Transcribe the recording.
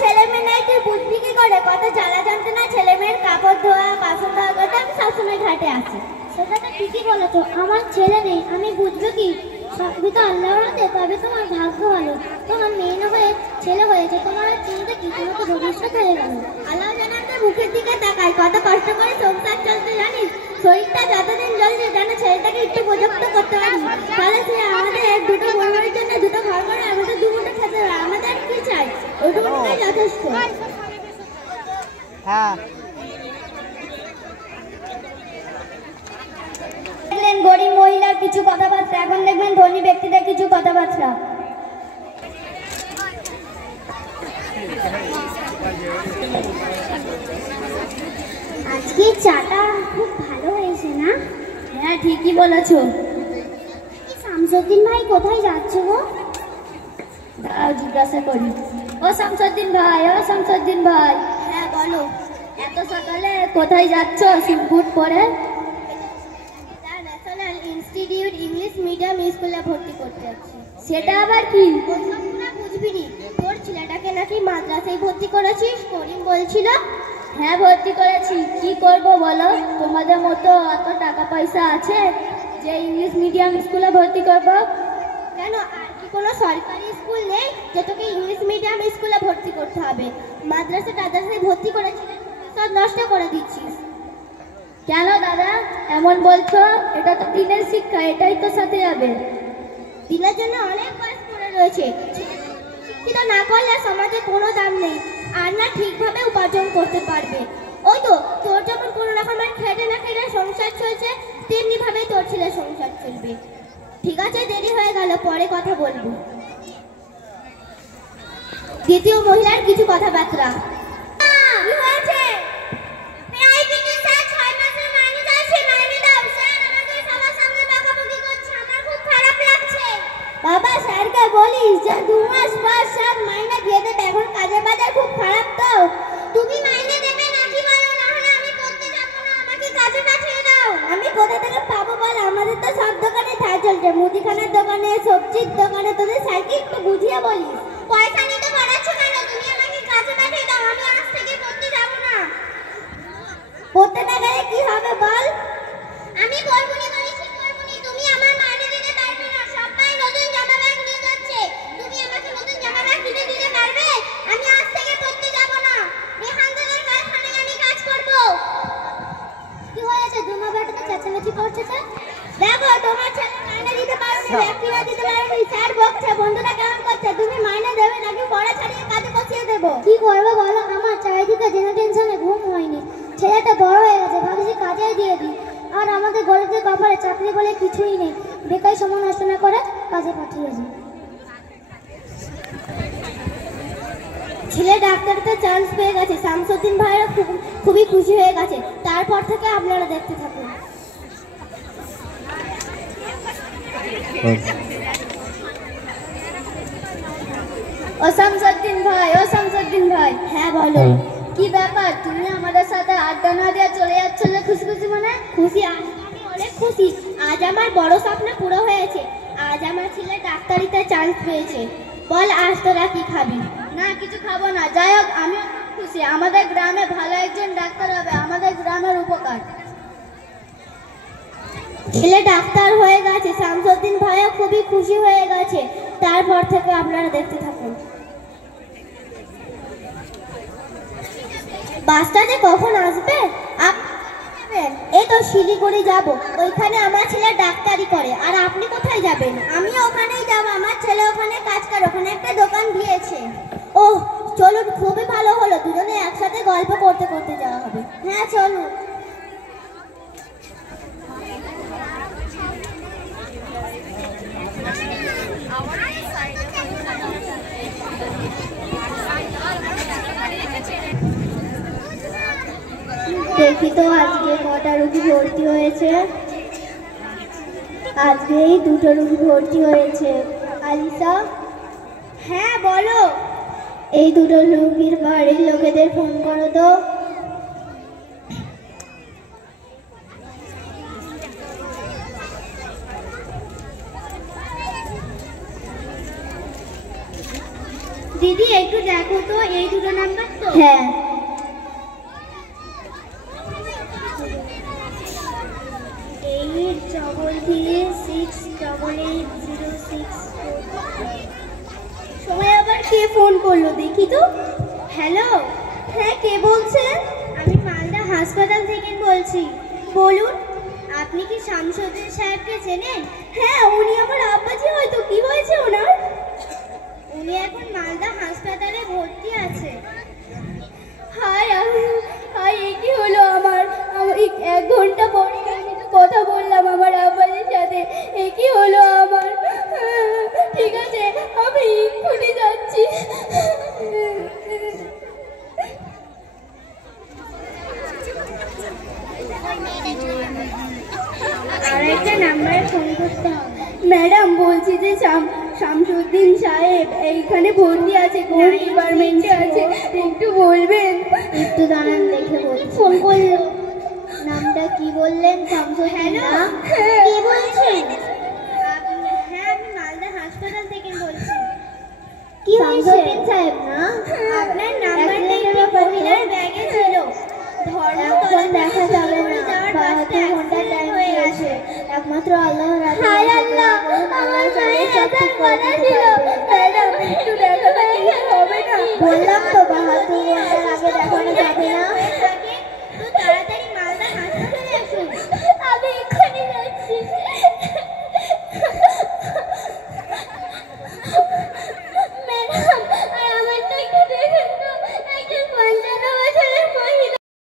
ছেলে মেয়ে নাই তুই বুঝবি কি করে? কত জ্বালা যন্ত্রণা, ছেলে মেয়ের কাপড় ধোয়া, বাসন ধোয়া করতে আমি সবসময় ঘাটে আছি। সেটা তো ঠিকই বলেছো, আমার ছেলে নেই, আমি বুঝবো কি? সবই তো আল্লাহর হাতে, তবে তোমার ভাগ্য ভালো, তোমার মেয়ে না হয়ে ছেলে হয়েছে। তোমার আর চিন্তা কি? তোমার তো ভবিষ্যৎ হয়ে গেল। আল্লাহ জানে তোর মুখের দিকে তাকাই, কত কষ্ট করে সংসার চলতে জানিস। শরীরটা যতদিন চলছে যেন ছেলেটাকে একটু উপযুক্ত করতে পারি, তাহলে সে আমাদের দুটো পরিবারের জন্য দুটো ঘর করে আমাদের দুটো খেতে হবে। আমাদের কি চাই? ওইটুকুটাই যথেষ্ট। হ্যাঁ, দেখলেন গরিব মহিলার কিছু কথাবার্তা, এখন দেখবেন ধনী ব্যক্তিদের কিছু কথাবার্তা। আজকে চাটা খুব ভালো হয়েছে না? হ্যাঁ, ঠিকই বলেছো। শামসুদ্দিন ভাই কোথায় যাচ্ছে গো? দাঁড়াও জিজ্ঞাসা করি। ও শামসুদ্দিন ভাই, ও শামসুদ্দিন ভাই। হ্যাঁ বলো। এত সকালে কোথায় যাচ্ছ স্যুট পরে? ন্যাশনাল ইনস্টিটিউট ইংলিশ মিডিয়াম স্কুলে ভর্তি করতে যাচ্ছি। সেটা আবার কি? বুঝবি নি, তোর ছেলেটাকে নাকি মাদ্রাসায় ভর্তি করেছিস, করিম বলছিল। হ্যাঁ ভর্তি করেছি। কি করব বলো? তোমাদের মতো অত টাকা পয়সা আছে যে ইংলিশ মিডিয়াম স্কুলে ভর্তি করব? কেন, আর কি কোনো সরকারি স্কুল নেই যে তোকে ইংলিশ মিডিয়াম স্কুলে ভর্তি করতে হবে? টাদ্রাসায় ভর্তি করেছিস, সব নষ্ট করে দিচ্ছিস। কেন দাদা এমন বলছো? এটা তো দিনের শিক্ষা, এটাই তো সাথে যাবে। দিনের জন্য অনেক কাজ করে রয়েছে, শিক্ষিত না করলে সমাজে কোনো দাম নেই, আর না ঠিকভাবে উপার্জন করতে পারবে। ওই তো তোর যেমন কোনো রকমের খেটে না খেটে সংসার চলছে, তেমনি ভাবে তোর ছেলে সংসার চলবে। ঠিক আছে, দেরি হয়ে গেল, পরে কথা বলবো। দ্বিতীয় মহিলার কিছু কথাবার্তা। কি হয়েছে? বাবা স্যারকে বলিস যে 2 মাস পর সব মাইনে দিয়ে দেবে, এখন কাজের বাজার খুব খারাপ। তো তুমি মাইনে দেবে নাকি বলো, না হলে আমি করতে যাব না, আমাকে কাজে পাঠিয়ে দাও। আমি কোথা থেকে পাবো বল? আমাদের তো সব দোকানে ধার চলছে, মুদিখানার দোকানে, সবজির দোকানে। তোদের স্যারকে একটু বুঝিয়ে বলিস। পয়সা নিতে পারছো কেন? তুমি আমাকে কাজে পাঠিয়ে দাও, আমি আজ থেকে করতে যাব না। করতে না গেলে কি হবে বল? আমি করবো না বলেছি, করবো না। তুমি আমার মাইনে দিতে পারবে না, সবাই নতুন জামা ব্যাগ নিয়ে যাচ্ছে, তুমি আমাকে নতুন জামা ব্যাগ কিনে দিতে পারবে? আমি আজ থেকে করতে যাব না, এখান থেকে কারখানায় আমি কাজ করব। কি হয়েছে? জামা ব্যাগটা চেঁচামেচি করছে স্যার। দেখো তোমার ছেলে মাইনে দিতে পারবে না, ব্যাগ কিনে দিতে পারবে না, স্যার বকছে। বন্ধুরা কেমন করছে? তুমি মাইনে দেবে নাকি পড়া ছাড়িয়ে কাজে বসিয়ে দেবো? কি করবো বলো? আমার চারিদিকে জেনে টেনশনে ঘুম হয়নি। ছেলেটা বড় হয়ে গেছে, ভাবছি কাজে দিয়ে দিই। আর আমাদের গরিবদের কপালে চাকরি বলে কিছুই নেই, বেকার সময় নষ্ট না করে কাজে পাঠিয়েছি। ছেলে ডাক্তারিতে চান্স পেয়ে গেছে, শামসুদ্দিন ভাইরা খুবই খুশি হয়ে গেছে। তারপর থেকে আপনারা দেখতে থাকুন। ও শামসুদ্দিন ভাই, ও শামসুদ্দিন ভাই। হ্যাঁ বলো। কি ব্যাপার, তুমি আমাদের সাথে আড্ডা না দিয়ে চলে যাচ্ছ যে খুশি খুশি? মানে খুশি, আমি অনেক খুশি। আজ আমার বড় স্বপ্ন পুরো হয়েছে, আজ আমার ছেলে ডাক্তারিতে চান্স পেয়েছে। বল আজ তোরা কি খাবি? না কিছু খাবো না। যাই হোক আমি খুশি, আমাদের গ্রামে ভালো একজন ডাক্তার হবে, আমাদের গ্রামের উপকার। ছেলে ডাক্তার হয়ে গেছে, শামসুদ্দিন ভাইও খুবই খুশি হয়ে গেছে। তারপর থেকে আপনারা দেখতে থাকুন। বাসটা যে কখন আসবে? এই তো শিলিগুড়ি যাব, ওইখানে আমার ছেলে ডাক্তারি করে। আর আপনি কোথায় যাবেন? আমিও ওখানেই যাব, আমার ছেলে ওখানে কাজ করে, ওখানে একটা দোকান দিয়েছে। ও চলুন, খুবই ভালো হলো, দুজনে একসাথে গল্প করতে করতে যাওয়া হবে। হ্যাঁ চলুন। দেখি তো আজকে কটা রোগী ভর্তি হয়েছে। আজকেই 2টো রোগী ভর্তি হয়েছে। আলিসা? হ্যাঁ বলো। এই 2টো রোগীর বাড়ির লোকেদের ফোন করো তো। দিদি একটু দেখো দেখো তো এই দুটো নাম্বার তো? হ্যাঁ। 833688064। সময় আবার কে ফোন করলো দেখি তো। হ্যালো, হ্যাঁ কে বলছেন? আমি মালদা হাসপাতাল থেকে বলছি। বলুন, আপনি কি শামসুদ্দিন সাহেবকে চেনেন? হ্যাঁ, উনি আমার আব্বাজি হয়তো। কি হয়েছে ওনার? উনি এখন মালদা হাসপাতালে ভর্তি আছে। হায় হায়, এ কি হলো আমার? আমি 1 ঘন্টা পরে আমি তো কথা বললাম আমার আব্বাজির সাথে। এ কি হলো আমার? ঠিক আছে, আমি এক্ষুনি যাচ্ছি। আরেকটা নাম্বারে ফোন করতে হবে। ম্যাডাম, বলছি যে শামসুদ্দিন সাহেব এইখানে ভর্তি আছে, কোন ডিপার্টমেন্টে আছে একটু বলবেন? একটু দাঁড়ান, দেখে বলছি। ফোন করলো। নামটা কি বললেন? শামসুদ্দিন না? কে বলছেন? হ্যাঁ, আমি মালদা হাসপাতাল থেকে বলছি। কি হয়েছে? শামসুদ্দিন সাহেব না? আপনার নাম্বারটা একটি মহিলার ব্যাগে ছিল। এখন দেখা যাবে না, 2 ঘন্টা টাইম হয়ে গেছে। একমাত্র আল্লাহ রাজি। হায় আল্লাহ, আমার মায়ের এত কথা ছিল। ম্যাডাম, একটু দেখা হবে না? বললাম তো